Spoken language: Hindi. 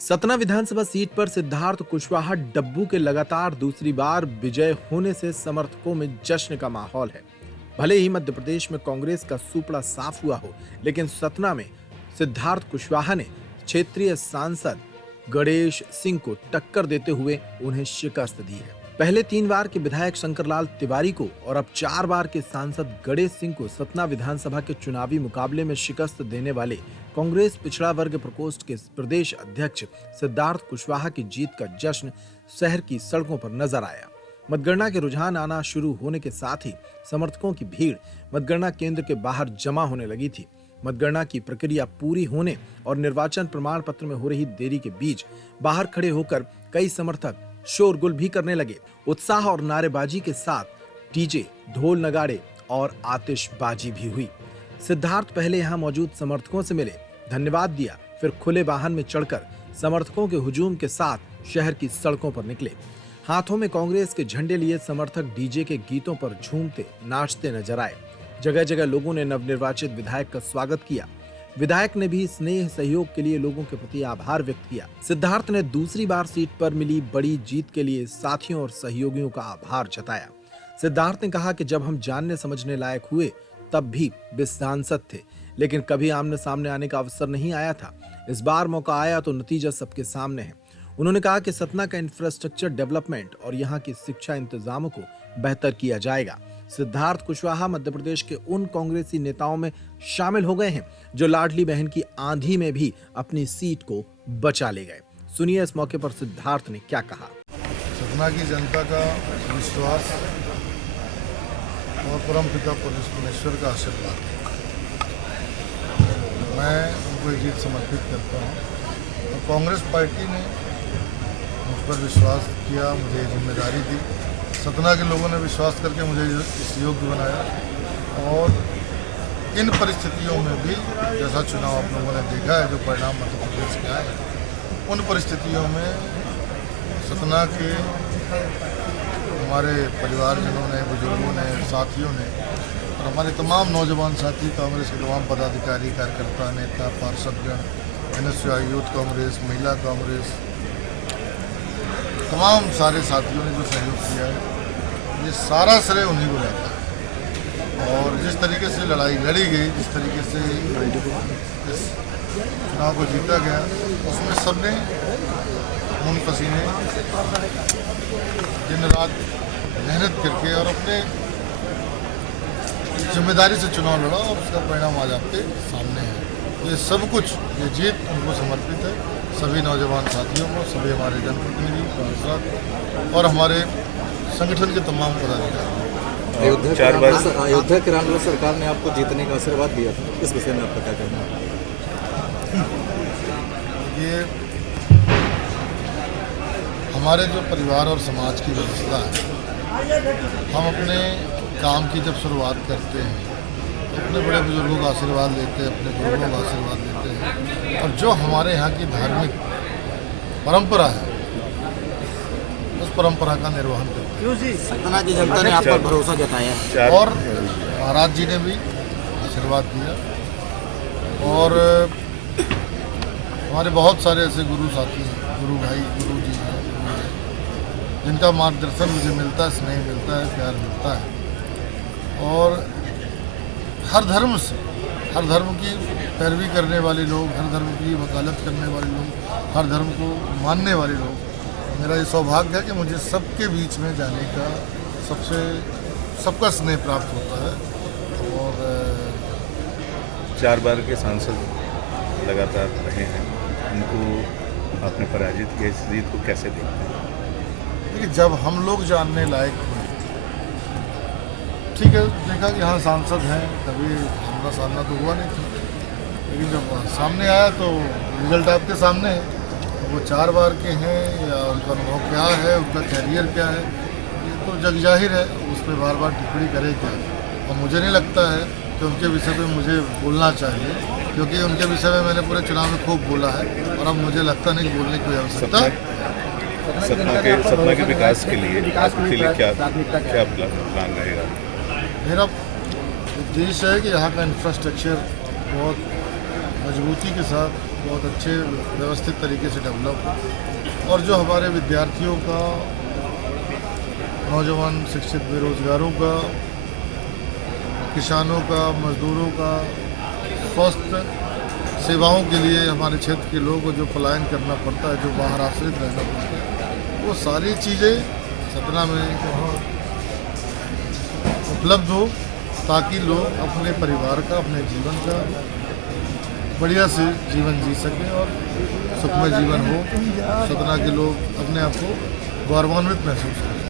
सतना विधानसभा सीट पर सिद्धार्थ कुशवाहा डब्बू के लगातार दूसरी बार विजय होने से समर्थकों में जश्न का माहौल है। भले ही मध्य प्रदेश में कांग्रेस का सुपड़ा साफ हुआ हो, लेकिन सतना में सिद्धार्थ कुशवाहा ने क्षेत्रीय सांसद गणेश सिंह को टक्कर देते हुए उन्हें शिकस्त दी है। पहले 3 बार के विधायक शंकरलाल तिवारी को और अब 4 बार के सांसद गणेश सिंह को सतना विधानसभा के चुनावी मुकाबले में शिकस्त देने वाले कांग्रेस पिछड़ा वर्ग प्रकोष्ठ के प्रदेश अध्यक्ष सिद्धार्थ कुशवाहा की जीत का जश्न शहर की सड़कों पर नजर आया। मतगणना के रुझान आना शुरू होने के साथ ही समर्थकों की भीड़ मतगणना केंद्र के बाहर जमा होने लगी थी। मतगणना की प्रक्रिया पूरी होने और निर्वाचन प्रमाण पत्र में हो रही देरी के बीच बाहर खड़े होकर कई समर्थक शोरगुल भी करने लगे। उत्साह और नारेबाजी के साथ डीजे, ढोल नगाड़े और आतिशबाजी भी हुई। सिद्धार्थ पहले यहां मौजूद समर्थकों से मिले, धन्यवाद दिया, फिर खुले वाहन में चढ़कर समर्थकों के हुजूम के साथ शहर की सड़कों पर निकले। हाथों में कांग्रेस के झंडे लिए समर्थक डीजे के गीतों पर झूमते नाचते नजर आए। जगह जगह लोगों ने नवनिर्वाचित विधायक का स्वागत किया। विधायक ने भी स्नेह सहयोग के लिए लोगों के प्रति आभार व्यक्त किया। सिद्धार्थ ने दूसरी बार सीट पर मिली बड़ी जीत के लिए साथियों और सहयोगियों का आभार जताया। सिद्धार्थ ने कहा कि जब हम जानने समझने लायक हुए तब भी वे सांसद थे, लेकिन कभी आमने सामने आने का अवसर नहीं आया था। इस बार मौका आया तो नतीजा सबके सामने है। उन्होंने कहा कि सतना का इंफ्रास्ट्रक्चर डेवलपमेंट और यहाँ की शिक्षा इंतजामों को बेहतर किया जाएगा। सिद्धार्थ कुशवाहा मध्य प्रदेश के उन कांग्रेसी नेताओं में शामिल हो गए हैं जो लाडली बहन की आंधी में भी अपनी सीट को बचा ले गए। सुनिए इस मौके पर सिद्धार्थ ने क्या कहा। सतना की जनता का विश्वास और परमपिता परमेश्वर का आशीर्वाद, मैं उनको ये जीत समर्पित करता हूँ। और कांग्रेस पार्टी ने मुझ पर विश्वास किया, मुझे जिम्मेदारी दी। सतना के लोगों ने विश्वास करके मुझे इस योग्य बनाया और इन परिस्थितियों में भी, जैसा चुनाव आप लोगों ने देखा है, जो परिणाम मध्य प्रदेश के आए, उन परिस्थितियों में सतना के हमारे परिवारजनों ने, बुजुर्गों ने, साथियों ने और हमारे तमाम नौजवान साथी, कांग्रेस के तमाम पदाधिकारी, कार्यकर्ता, नेता, पार्षदगण, NSY यूथ कांग्रेस, महिला कांग्रेस, तमाम सारे साथियों ने जो सहयोग किया है, ये सारा श्रेय उन्हीं को जाता है। और जिस तरीके से लड़ाई लड़ी गई, जिस तरीके से इस चुनाव को जीता गया, उसमें सबने खून पसीने, दिन रात मेहनत करके और अपने जिम्मेदारी से चुनाव लड़ा और उसका परिणाम आज आपके सामने है। ये सब कुछ, ये जीत उनको समर्पित है, सभी नौजवान साथियों को, सभी हमारे जनप्रतिनिधि, सांसद और हमारे संगठन के तमाम पदाधिकारी। अयोध्या के राम सरकार ने आपको जीतने का आशीर्वाद दिया था, इस विषय में आपका क्या कहना है? ये हमारे जो परिवार और समाज की व्यवस्था है, हम अपने काम की जब शुरुआत करते हैं तो अपने बड़े बुजुर्गों का आशीर्वाद लेते हैं, अपने गुरुओं का आशीर्वाद लेते हैं और जो हमारे यहाँ की धार्मिक परंपरा है उस परंपरा का निर्वहन करते हैं। सतना की जनता ने आप पर भरोसा जताया और महाराज जी ने भी आशीर्वाद दिया और हमारे बहुत सारे ऐसे गुरु साथी हैं, गुरु भाई, गुरु जी हैं, जिनका मार्गदर्शन मुझे मिलता है, स्नेह मिलता है, प्यार मिलता है। और हर धर्म से, हर धर्म की पैरवी करने वाले लोग, हर धर्म की वकालत करने वाले लोग, हर धर्म को मानने वाले लोग, मेरा ये सौभाग्य है कि मुझे सबके बीच में जाने का सबका स्नेह प्राप्त होता है। और 4 बार के सांसद लगातार रहे हैं, उनको आपने पराजित किया, इस जीत को कैसे देखते हैं? देखिए, जब हम लोग जानने लायक हुए, ठीक है, देखा कि हाँ सांसद हैं, कभी हमारा सामना तो हुआ नहीं था, लेकिन जब सामने आया तो रिजल्ट आपके सामने है। वो 4 बार के हैं या उनका अनुभव क्या है, उनका कैरियर क्या है, ये तो जग जाहिर है, उस पर बार बार टिप्पणी करे क्या। और मुझे नहीं लगता है कि उनके विषय में मुझे बोलना चाहिए, क्योंकि उनके विषय में मैंने पूरे चुनाव में खूब बोला है और अब मुझे लगता नहीं कि बोलने की कोई आवश्यकता। सतना के विकास के लिए क्या प्लान रहेगा? मेरा उद्देश्य है कि यहाँ का इंफ्रास्ट्रक्चर बहुत मजबूती के साथ बहुत अच्छे व्यवस्थित तरीके से डेवलप हो और जो हमारे विद्यार्थियों का, नौजवान शिक्षित बेरोजगारों का, किसानों का, मजदूरों का, स्वास्थ्य सेवाओं के लिए हमारे क्षेत्र के लोगों को जो पलायन करना पड़ता है, जो बाहर आश्रित रहना पड़ता है, वो सारी चीज़ें सतना में उपलब्ध हो ताकि लोग अपने परिवार का, अपने जीवन का बढ़िया से जीवन जी सकें और सुखमय जीवन हो। सतना के लोग अपने आप को गौरवान्वित महसूस करें।